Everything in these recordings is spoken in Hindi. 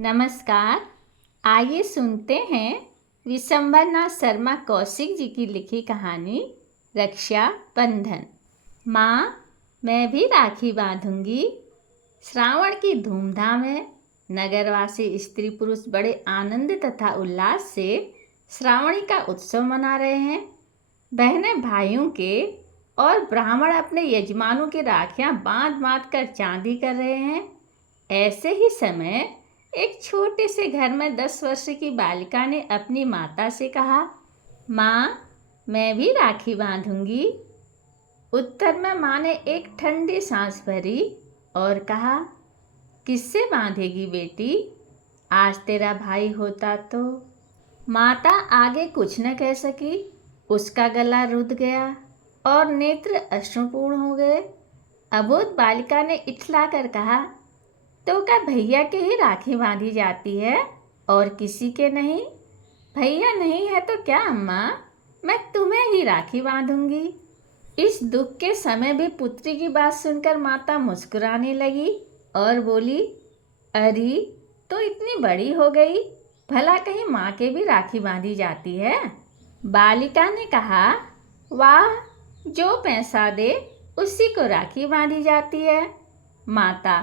नमस्कार। आइए सुनते हैं विशंबरनाथ शर्मा कौशिक जी की लिखी कहानी रक्षा बंधन। माँ, मैं भी राखी बांधूंगी। श्रावण की धूमधाम है। नगरवासी स्त्री पुरुष बड़े आनंद तथा उल्लास से श्रावणी का उत्सव मना रहे हैं। बहनें भाइयों के और ब्राह्मण अपने यजमानों की राखियां बांध बांध कर चांदी कर रहे हैं। ऐसे ही समय एक छोटे से घर में 10 वर्ष की बालिका ने अपनी माता से कहा, माँ, मैं भी राखी बांधूंगी। उत्तर में माँ ने एक ठंडी सांस भरी और कहा, किससे बांधेगी बेटी? आज तेरा भाई होता तो। माता आगे कुछ न कह सकी। उसका गला रुध गया और नेत्र अश्रुपूर्ण हो गए। अबोध बालिका ने इठलाकर कहा, तो क्या भैया के ही राखी बांधी जाती है और किसी के नहीं? भैया नहीं है तो क्या अम्मा, मैं तुम्हें ही राखी बांधूंगी। इस दुख के समय भी पुत्री की बात सुनकर माता मुस्कुराने लगी और बोली, अरे तो इतनी बड़ी हो गई, भला कहीं माँ के भी राखी बांधी जाती है? बालिका ने कहा, वाह, जो पैसा दे उसी को राखी बांधी जाती है। माता,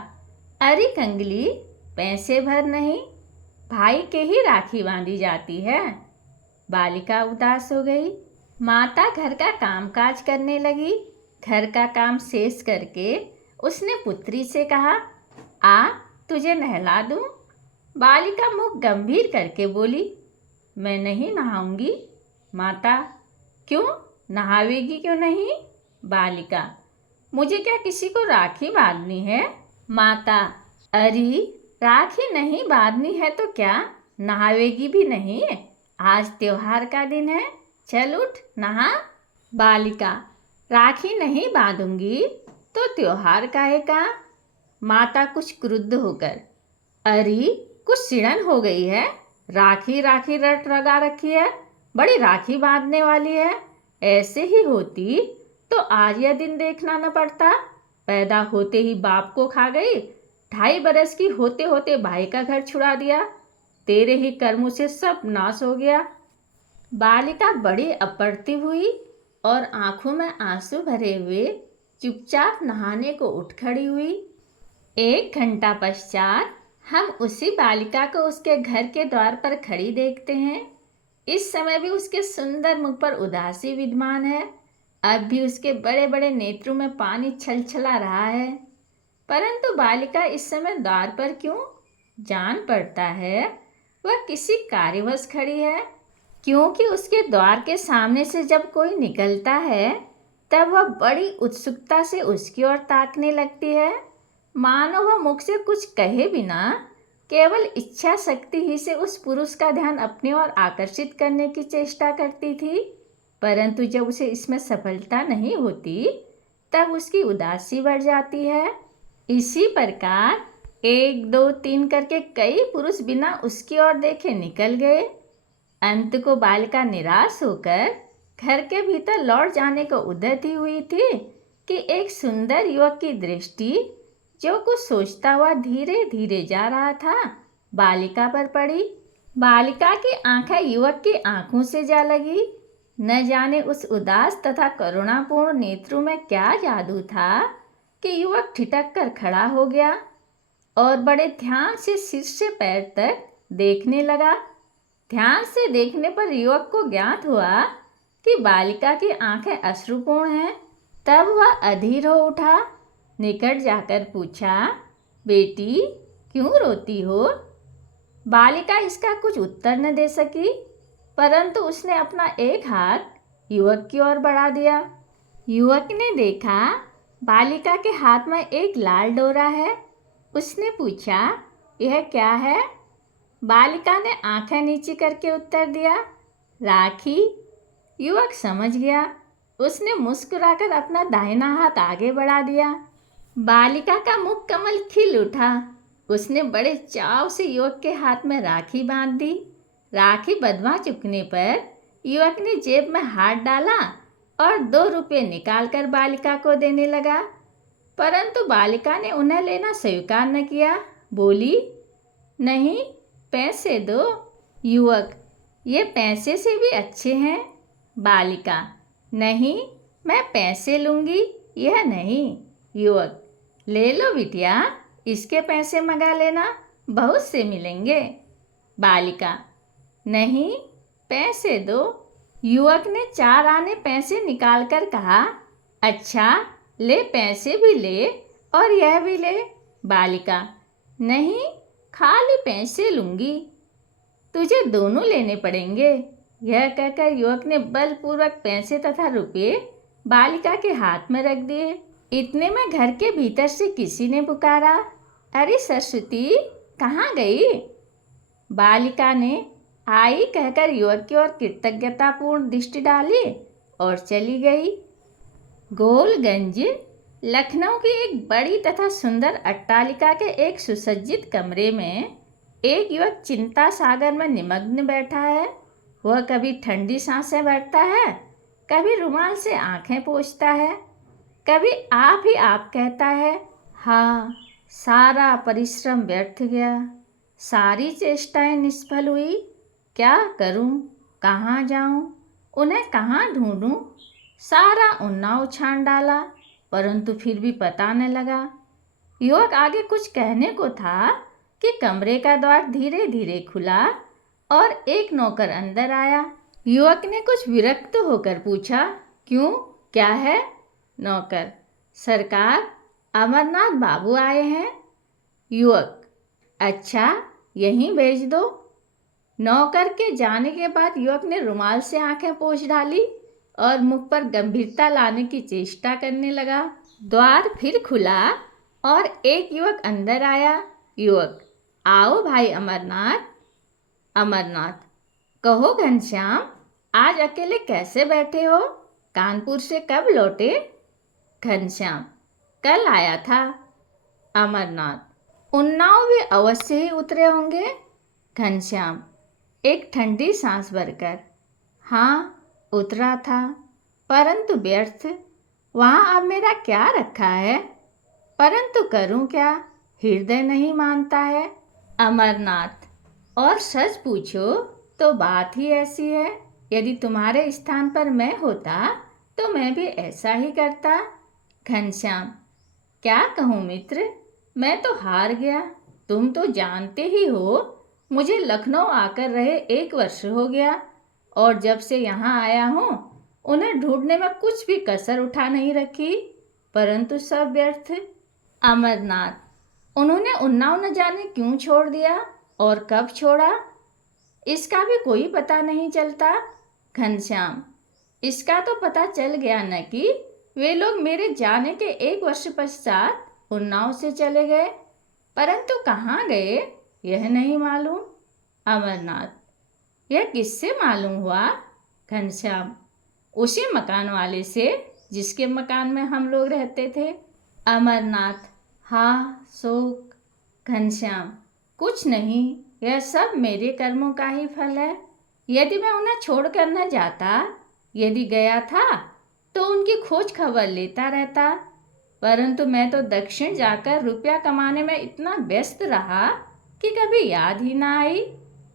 अरे कंगली, पैसे भर नहीं, भाई के ही राखी बांधी जाती है। बालिका उदास हो गई। माता घर का कामकाज करने लगी। घर का काम शेष करके उसने पुत्री से कहा, आ, तुझे नहला दूं? बालिका मुख गंभीर करके बोली, मैं नहीं नहाऊंगी। माता, क्यों, नहावेगी क्यों नहीं? बालिका, मुझे क्या किसी को राखी बांधनी है? माता, अरे राखी नहीं बांधनी है तो क्या, नहावेगी भी नहीं? आज त्योहार का दिन है, चल उठ नहा। बालिका, राखी नहीं बांधूंगी तो त्योहार काहे का? माता कुछ क्रुद्ध होकर, अरे कुछ सिड़न हो गई है, राखी राखी रट लगा रखी है, बड़ी राखी बांधने वाली है। ऐसे ही होती तो आज यह दिन देखना न पड़ता। पैदा होते ही बाप को खा गई, 2.5 बरस की होते होते भाई का घर छुड़ा दिया, तेरे ही कर्मों से सब नाश हो गया। बालिका बड़ी अप्रतिभ हुई और आंखों में आंसू भरे हुए चुपचाप नहाने को उठ खड़ी हुई। 1 घंटा पश्चात हम उसी बालिका को उसके घर के द्वार पर खड़ी देखते हैं। इस समय भी उसके सुंदर मुख पर उदासी विद्यमान है। अब भी उसके बड़े बड़े नेत्रों में पानी छलछला रहा है। परंतु बालिका इस समय द्वार पर क्यों? जान पड़ता है वह किसी कार्यवश खड़ी है, क्योंकि उसके द्वार के सामने से जब कोई निकलता है तब वह बड़ी उत्सुकता से उसकी ओर ताकने लगती है, मानो वह मुख से कुछ कहे बिना केवल इच्छा शक्ति ही से उस पुरुष का ध्यान अपनी ओर आकर्षित करने की चेष्टा करती थी। परंतु जब उसे इसमें सफलता नहीं होती तब उसकी उदासी बढ़ जाती है। इसी प्रकार 1 2 3 करके कई पुरुष बिना उसकी ओर देखे निकल गए। अंत को बालिका निराश होकर घर के भीतर लौट जाने को उद्यत ही हुई थी कि एक सुंदर युवक की दृष्टि, जो कुछ सोचता हुआ धीरे धीरे जा रहा था, बालिका पर पड़ी। बालिका की आंखें युवक की आंखों से जा लगी। न जाने उस उदास तथा करुणापूर्ण नेत्रों में क्या जादू था कि युवक ठिठक कर खड़ा हो गया और बड़े ध्यान से सिर से पैर तक देखने लगा। ध्यान से देखने पर युवक को ज्ञात हुआ कि बालिका की आंखें अश्रुपूर्ण हैं। तब वह अधीर हो उठा, निकट जाकर पूछा, बेटी क्यों रोती हो? बालिका इसका कुछ उत्तर न दे सकी, परंतु उसने अपना एक हाथ युवक की ओर बढ़ा दिया। युवक ने देखा बालिका के हाथ में एक लाल डोरा है। उसने पूछा, यह क्या है? बालिका ने आंखें नीची करके उत्तर दिया, राखी। युवक समझ गया। उसने मुस्कुराकर अपना दाहिना हाथ आगे बढ़ा दिया। बालिका का मुख कमल खिल उठा। उसने बड़े चाव से युवक के हाथ में राखी बांध दी। राखी बंधवा चुकने पर युवक ने जेब में हाथ डाला और 2 रुपये निकालकर बालिका को देने लगा, परंतु बालिका ने उन्हें लेना स्वीकार न किया। बोली, नहीं, पैसे दो। युवक, ये पैसे से भी अच्छे हैं। बालिका, नहीं, मैं पैसे लूँगी, यह नहीं। युवक, ले लो बिटिया, इसके पैसे मंगा लेना, बहुत से मिलेंगे। बालिका, नहीं, पैसे दो। युवक ने 4 आने पैसे निकालकर कहा, अच्छा, ले, पैसे भी ले और यह भी ले। बालिका, नहीं, खाली पैसे लूँगी। तुझे दोनों लेने पड़ेंगे। यह कहकर युवक ने बलपूर्वक पैसे तथा रुपये बालिका के हाथ में रख दिए। इतने में घर के भीतर से किसी ने पुकारा, अरे सरस्वती, कहाँ गई? बालिका ने आई कहकर युवक की ओर कृतज्ञतापूर्ण दृष्टि डाली और चली गई। गोलगंज, लखनऊ की एक बड़ी तथा सुंदर अट्टालिका के एक सुसज्जित कमरे में एक युवक चिंता सागर में निमग्न बैठा है। वह कभी ठंडी सांसें भरता है, कभी रुमाल से आंखें पोंछता है, कभी आप ही आप कहता है, हाँ, सारा परिश्रम व्यर्थ गया, सारी चेष्टाएं निष्फल हुई। क्या करूं, कहाँ जाऊं, उन्हें कहाँ ढूंढूं? सारा उन्नाव छान डाला, परंतु फिर भी पता न लगा। युवक आगे कुछ कहने को था कि कमरे का द्वार धीरे धीरे खुला और एक नौकर अंदर आया। युवक ने कुछ विरक्त होकर पूछा, क्यों, क्या है? नौकर, सरकार, अमरनाथ बाबू आए हैं। युवक, अच्छा, यहीं भेज दो। नौकर के जाने के बाद युवक ने रुमाल से आंखें पोंछ डाली और मुख पर गंभीरता लाने की चेष्टा करने लगा। द्वार फिर खुला और एक युवक अंदर आया। युवक, आओ भाई अमरनाथ। अमरनाथ, कहो घनश्याम, आज अकेले कैसे बैठे हो? कानपुर से कब लौटे? घनश्याम, कल आया था। अमरनाथ, उन्नाव भी अवश्य ही उतरे होंगे? घनश्याम, एक ठंडी सांस भरकर, हाँ, उतरा था, परंतु व्यर्थ। वहाँ अब मेरा क्या रखा है, परंतु करूँ क्या, हृदय नहीं मानता है। अमरनाथ, और सच पूछो तो बात ही ऐसी है। यदि तुम्हारे स्थान पर मैं होता तो मैं भी ऐसा ही करता। घनश्याम, क्या कहूँ मित्र, मैं तो हार गया। तुम तो जानते ही हो, मुझे लखनऊ आकर रहे 1 वर्ष हो गया और जब से यहाँ आया हूँ उन्हें ढूंढने में कुछ भी कसर उठा नहीं रखी, परंतु सब व्यर्थ। अमरनाथ, उन्होंने उन्नाव न जाने क्यों छोड़ दिया और कब छोड़ा, इसका भी कोई पता नहीं चलता। घनश्याम, इसका तो पता चल गया न कि वे लोग मेरे जाने के 1 वर्ष पश्चात उन्नाव से चले गए, परंतु कहाँ गए यह नहीं मालूम। अमरनाथ, यह किससे मालूम हुआ? घनश्याम, उसी मकान वाले से जिसके मकान में हम लोग रहते थे। अमरनाथ, हाँ, शोक। घनश्याम, कुछ नहीं, यह सब मेरे कर्मों का ही फल है। यदि मैं उन्हें छोड़कर न जाता, यदि गया था तो उनकी खोज खबर लेता रहता, परंतु मैं तो दक्षिण जाकर रुपया कमाने में इतना व्यस्त रहा कि कभी याद ही ना आई,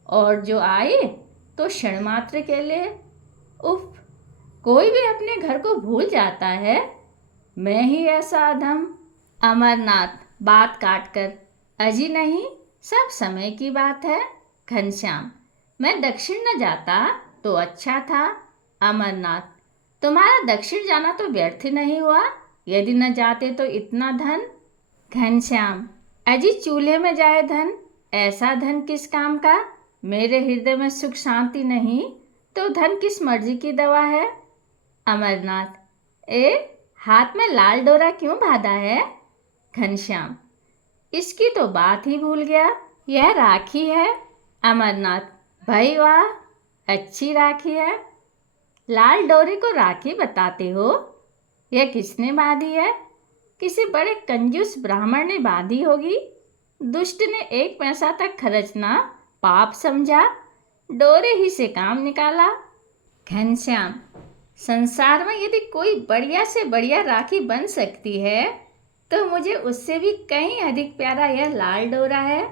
और जो आए तो क्षण मात्र के लिए। उफ, कोई भी अपने घर को भूल जाता है, मैं ही ऐसा अधम। अमरनाथ, बात काटकर, अजी नहीं, सब समय की बात है। घनश्याम, मैं दक्षिण न जाता तो अच्छा था। अमरनाथ, तुम्हारा दक्षिण जाना तो व्यर्थ नहीं हुआ, यदि न जाते तो इतना धन। घनश्याम, अजी चूल्हे में जाए धन, ऐसा धन किस काम का? मेरे हृदय में सुख शांति नहीं तो धन किस मर्जी की दवा है। अमरनाथ, हाथ में लाल डोरा क्यों बांधा है? घनश्याम, इसकी तो बात ही भूल गया, यह राखी है। अमरनाथ, भाई वाह, अच्छी राखी है। लाल डोरे को राखी बताते हो? यह किसने बांधी है? किसी बड़े कंजूस ब्राह्मण ने बांधी होगी। दुष्ट ने 1 पैसा तक खर्चना पाप समझा, डोरे ही से काम निकाला। घनश्याम, संसार में यदि कोई बढ़िया से बढ़िया राखी बन सकती है तो मुझे उससे भी कहीं अधिक प्यारा यह लाल डोरा है।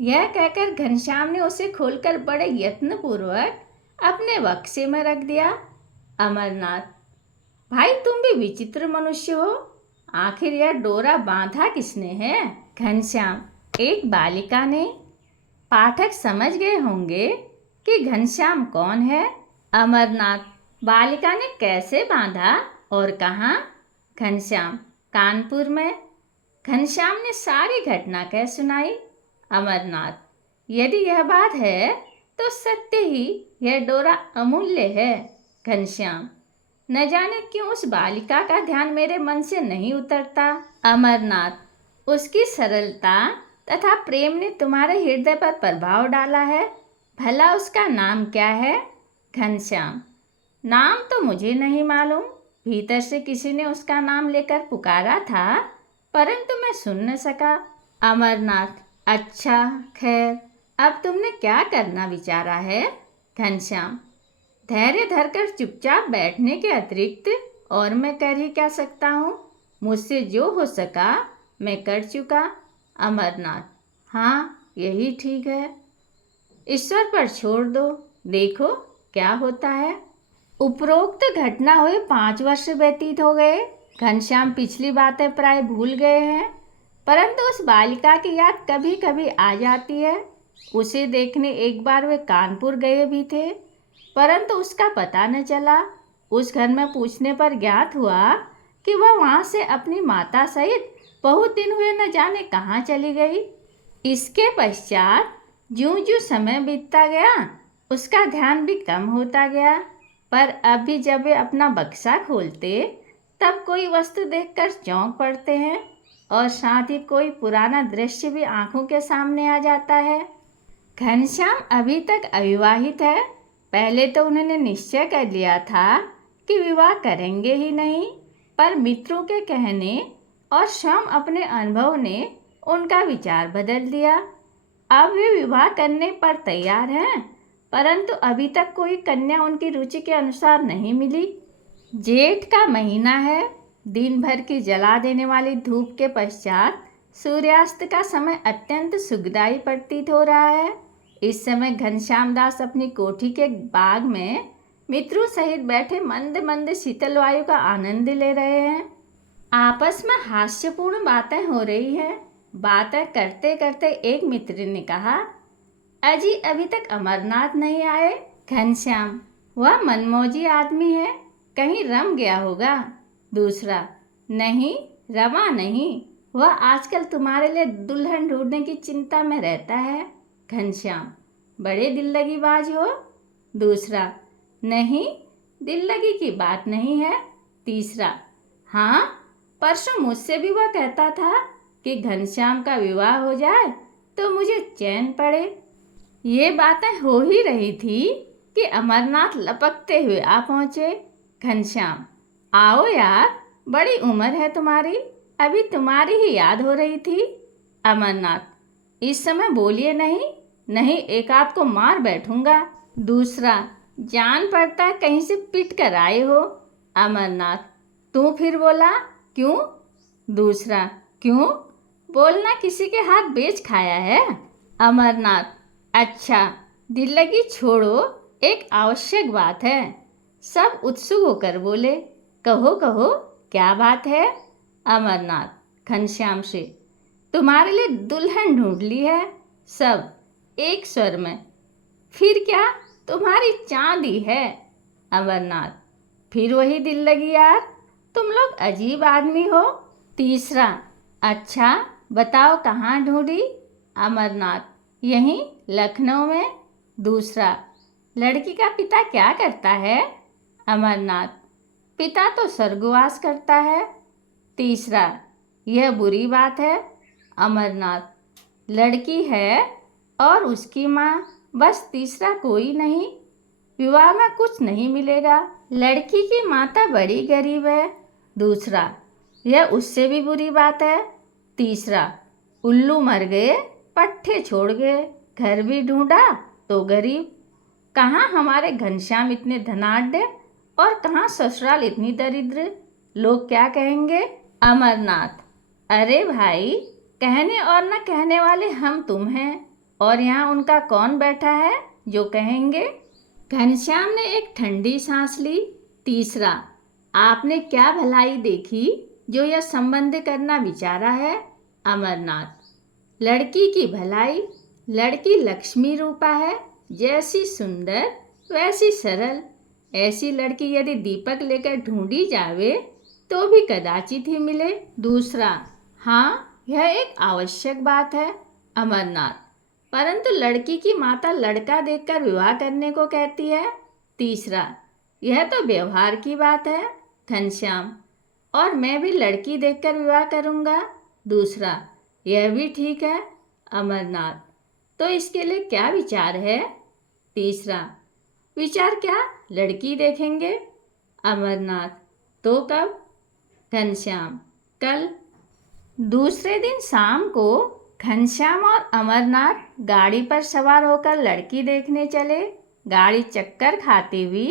यह कहकर घनश्याम ने उसे खोलकर बड़े यत्नपूर्वक अपने बक्से में रख दिया। अमरनाथ, भाई तुम भी विचित्र मनुष्य हो, आखिर यह डोरा बांधा किसने है? घनश्याम, एक बालिका ने। पाठक समझ गए होंगे कि घनश्याम कौन है। अमरनाथ, बालिका ने कैसे बांधा और कहाँ? घनश्याम, कानपुर में। घनश्याम ने सारी घटना कह सुनाई। अमरनाथ, यदि यह बात है तो सत्य ही यह डोरा अमूल्य है। घनश्याम, न जाने क्यों उस बालिका का ध्यान मेरे मन से नहीं उतरता। अमरनाथ, उसकी सरलता तथा प्रेम ने तुम्हारे हृदय पर प्रभाव डाला है। भला उसका नाम क्या है? घनश्याम, नाम तो मुझे नहीं मालूम। भीतर से किसी ने उसका नाम लेकर पुकारा था, परंतु मैं सुन न सका। अमरनाथ, अच्छा खैर, अब तुमने क्या करना विचारा है? घनश्याम, धैर्य धरकर चुपचाप बैठने के अतिरिक्त और मैं कर ही क्या सकता हूँ? मुझसे जो हो सका मैं कर चुका। अमरनाथ, हाँ यही ठीक है, ईश्वर पर छोड़ दो, देखो क्या होता है। उपरोक्त घटना हुए 5 वर्ष व्यतीत हो गए। घनश्याम पिछली बातें प्राय भूल गए हैं, परंतु उस बालिका की याद कभी कभी आ जाती है। उसे देखने एक बार वे कानपुर गए भी थे, परंतु उसका पता न चला। उस घर में पूछने पर ज्ञात हुआ कि वह वहाँ से अपनी माता सहित बहुत दिन हुए न जाने कहाँ चली गई। इसके पश्चात ज्यों ज्यों समय बीतता गया उसका ध्यान भी कम होता गया, पर अब भी जब वे अपना बक्सा खोलते तब कोई वस्तु देखकर चौंक पड़ते हैं और साथ ही कोई पुराना दृश्य भी आंखों के सामने आ जाता है। घनश्याम अभी तक अविवाहित है। पहले तो उन्होंने निश्चय कर लिया था कि विवाह करेंगे ही नहीं, पर मित्रों के कहने और स्वयं अपने अनुभव ने उनका विचार बदल दिया। अब वे विवाह करने पर तैयार हैं, परंतु अभी तक कोई कन्या उनकी रुचि के अनुसार नहीं मिली। जेठ का महीना है। दिन भर की जला देने वाली धूप के पश्चात सूर्यास्त का समय अत्यंत सुखदायी प्रतीत हो रहा है। इस समय घनश्याम दास अपनी कोठी के बाग में मित्रों सहित बैठे मंद मंद शीतल वायु का आनंद ले रहे हैं। आपस में हास्यपूर्ण बातें हो रही हैं। बातें करते करते एक मित्र ने कहा, अजी अभी तक अमरनाथ नहीं आए। घनश्याम, वह मनमौजी आदमी है, कहीं रम गया होगा। दूसरा, नहीं रमा नहीं, वह आजकल तुम्हारे लिए दुल्हन ढूंढने की चिंता में रहता है। घनश्याम, बड़े दिल लगी बाज हो। दूसरा, नहीं दिल लगी की बात नहीं है। तीसरा, हाँ परसों मुझसे भी वह कहता था कि घनश्याम का विवाह हो जाए तो मुझे चैन पड़े। ये बातें हो ही रही थी कि अमरनाथ लपकते हुए आ पहुँचे। घनश्याम, आओ यार, बड़ी उम्र है तुम्हारी, अभी तुम्हारी ही याद हो रही थी। अमरनाथ, इस समय बोलिए नहीं, नहीं एक आध को मार बैठूंगा। दूसरा, जान पड़ता है कहीं से पिट कर आए हो। अमरनाथ, तू फिर बोला क्यों? दूसरा, क्यों बोलना, किसी के हाथ बेच खाया है? अमरनाथ, अच्छा दिल लगी छोड़ो, एक आवश्यक बात है। सब उत्सुक होकर बोले, कहो कहो क्या बात है? अमरनाथ घनश्याम से, तुम्हारे लिए दुल्हन ढूंढ ली है। सब एक स्वर में, फिर क्या तुम्हारी चांदी है। अमरनाथ, फिर वही दिल लगी यार, तुम लोग अजीब आदमी हो। तीसरा, अच्छा बताओ कहाँ ढूंढी? अमरनाथ, यहीं लखनऊ में। दूसरा, लड़की का पिता क्या करता है? अमरनाथ, पिता तो स्वर्गवास करता है। तीसरा, यह बुरी बात है। अमरनाथ, लड़की है और उसकी माँ, बस तीसरा कोई नहीं। विवाह में कुछ नहीं मिलेगा, लड़की की माता बड़ी गरीब है। दूसरा, यह उससे भी बुरी बात है। तीसरा, उल्लू मर गए, पट्ठे छोड़ गए, घर भी ढूंढा तो गरीब। कहाँ हमारे घनश्याम इतने धनाढ्य और कहाँ ससुराल इतनी दरिद्र, लोग क्या कहेंगे? अमरनाथ, अरे भाई, कहने और न कहने वाले हम तुम हैं, और यहाँ उनका कौन बैठा है जो कहेंगे? घनश्याम ने एक ठंडी सांस ली। तीसरा, आपने क्या भलाई देखी जो यह संबंध करना विचारा है? अमरनाथ, लड़की की भलाई। लड़की लक्ष्मी रूपा है, जैसी सुंदर वैसी सरल। ऐसी लड़की यदि दीपक लेकर ढूंढी जावे तो भी कदाचित ही मिले। दूसरा, हाँ, यह एक आवश्यक बात है अमरनाथ, परंतु लड़की की माता लड़का देखकर विवाह करने को कहती है। तीसरा, यह तो व्यवहार की बात है घनश्याम, और मैं भी लड़की देखकर विवाह करूँगा। दूसरा, यह भी ठीक है अमरनाथ, तो इसके लिए क्या विचार है? तीसरा, विचार क्या, लड़की देखेंगे। अमरनाथ, तो कब? घनश्याम, कल। दूसरे दिन शाम को घनश्याम और अमरनाथ गाड़ी पर सवार होकर लड़की देखने चले। गाड़ी चक्कर खाती हुई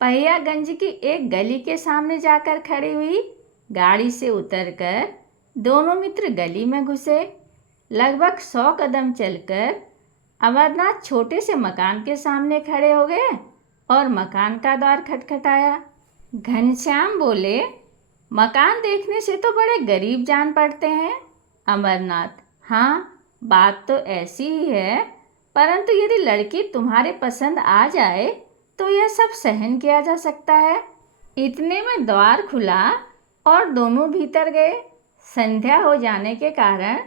पहियागंज की एक गली के सामने जाकर खड़ी हुई। गाड़ी से उतरकर दोनों मित्र गली में घुसे। लगभग 100 कदम चलकर अमरनाथ छोटे से मकान के सामने खड़े हो गए और मकान का द्वार खटखटाया। घनश्याम बोले, मकान देखने से तो बड़े गरीब जान पड़ते हैं। अमरनाथ, हाँ, बात तो ऐसी ही है, परंतु यदि लड़की तुम्हारे पसंद आ जाए तो यह सब सहन किया जा सकता है। इतने में द्वार खुला और दोनों भीतर गए। संध्या हो जाने के कारण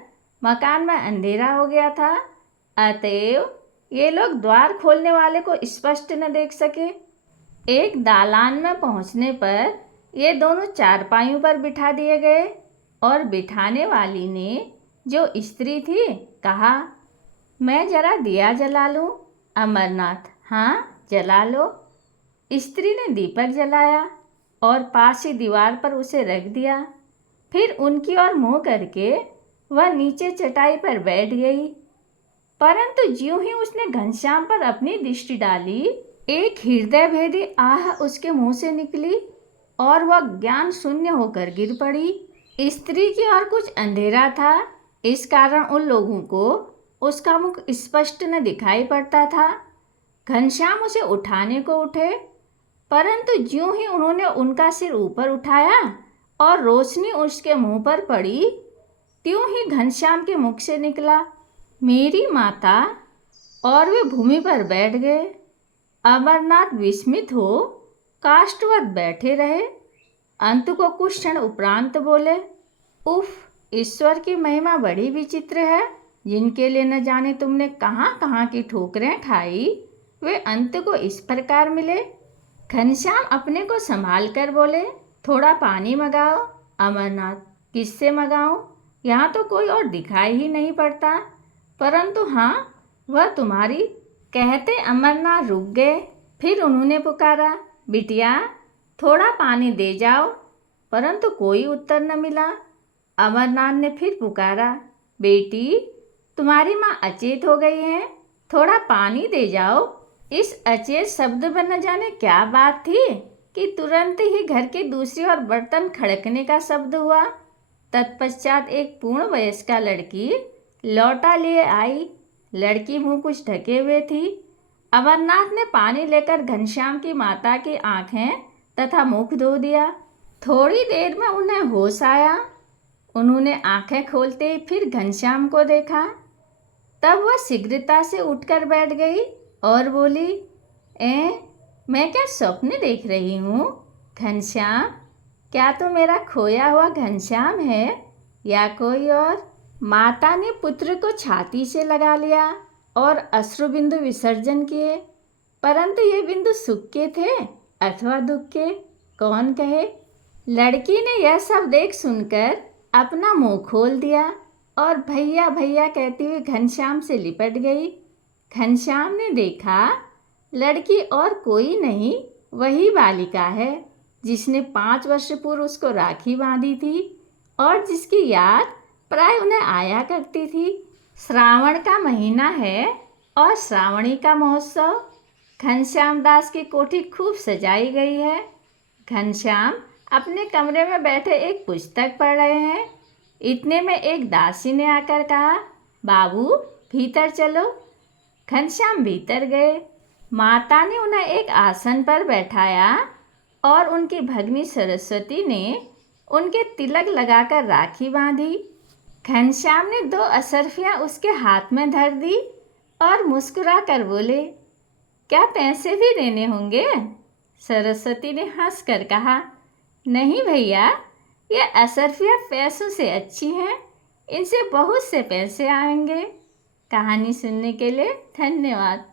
मकान में अंधेरा हो गया था, अतएव ये लोग द्वार खोलने वाले को स्पष्ट न देख सके। एक दालान में पहुंचने पर ये दोनों चारपाइयों पर बिठा दिए गए और बिठाने वाली ने, जो स्त्री थी, कहा, मैं जरा दिया जला लूं। अमरनाथ, हाँ, जला लो। स्त्री ने दीपक जलाया और पास ही दीवार पर उसे रख दिया। फिर उनकी ओर मुँह करके वह नीचे चटाई पर बैठ गई, परंतु ज्यों ही उसने घनश्याम पर अपनी दृष्टि डाली, एक हृदय भेदी आह उसके मुंह से निकली और वह ज्ञान शून्य होकर गिर पड़ी। स्त्री की ओर कुछ अंधेरा था, इस कारण उन लोगों को उसका मुख स्पष्ट न दिखाई पड़ता था। घनश्याम उसे उठाने को उठे, परंतु ज्यों ही उन्होंने उनका सिर ऊपर उठाया और रोशनी उसके मुंह पर पड़ी, त्यों ही घनश्याम के मुख से निकला, मेरी माता, और वे भूमि पर बैठ गए। अमरनाथ विस्मित हो काष्ठवत बैठे रहे। अंत को कुछ क्षण उपरांत बोले, उफ, ईश्वर की महिमा बड़ी विचित्र है। जिनके लिए न जाने तुमने कहाँ कहाँ की ठोकरें खाई, वे अंत को इस प्रकार मिले। घनश्याम अपने को संभाल कर बोले, थोड़ा पानी मंगाओ। अमरनाथ, किससे मंगाऊं? यहाँ तो कोई और दिखाई ही नहीं पड़ता, परंतु हाँ, वह तुम्हारी। कहते अमरनाथ रुक गए। फिर उन्होंने पुकारा, बिटिया, थोड़ा पानी दे जाओ, परंतु कोई उत्तर न मिला। अमरनाथ ने फिर पुकारा, बेटी, तुम्हारी माँ अचेत हो गई है, थोड़ा पानी दे जाओ। इस अचेत शब्द में न जाने क्या बात थी कि तुरंत ही घर के दूसरी ओर बर्तन खड़कने का शब्द हुआ। तत्पश्चात एक पूर्ण वयस्का लड़की लौटा लिए आई। लड़की मुँह कुछ ढके हुए थी। अमरनाथ ने पानी लेकर घनश्याम की माता की आंखें तथा मुख धो दिया। थोड़ी देर में उन्हें होश आया। उन्होंने आंखें खोलते ही फिर घनश्याम को देखा। तब वह शीघ्रता से उठकर बैठ गई और बोली, मैं क्या स्वप्न देख रही हूँ? घनश्याम, क्या तू मेरा खोया हुआ घनश्याम है या कोई और? माता ने पुत्र को छाती से लगा लिया और अश्रु बिंदु विसर्जन किए, परंतु ये बिंदु सुख के थे अथवा दुख के, कौन कहे। लड़की ने यह सब देख सुनकर अपना मुंह खोल दिया और भैया भैया कहती हुई घनश्याम से लिपट गई। घनश्याम ने देखा, लड़की और कोई नहीं, वही बालिका है जिसने 5 वर्ष पूर्व उसको राखी बांधी थी और जिसकी याद प्राय उन्हें आया करती थी। श्रावण का महीना है और श्रावणी का महोत्सव। घनश्याम दास की कोठी खूब सजाई गई है। घनश्याम अपने कमरे में बैठे एक पुस्तक पढ़ रहे हैं। इतने में एक दासी ने आकर कहा, बाबू, भीतर चलो। घनश्याम भीतर गए। माता ने उन्हें एक आसन पर बैठाया और उनकी भगनी सरस्वती ने उनके तिलक लगाकर राखी बांधी। घनश्याम ने 2 असरफियाँ उसके हाथ में धर दी और मुस्कुरा कर बोले, क्या पैसे भी देने होंगे? सरस्वती ने हंसकर कहा, नहीं भैया, ये असरफियाँ पैसों से अच्छी हैं, इनसे बहुत से पैसे आएंगे। कहानी सुनने के लिए धन्यवाद।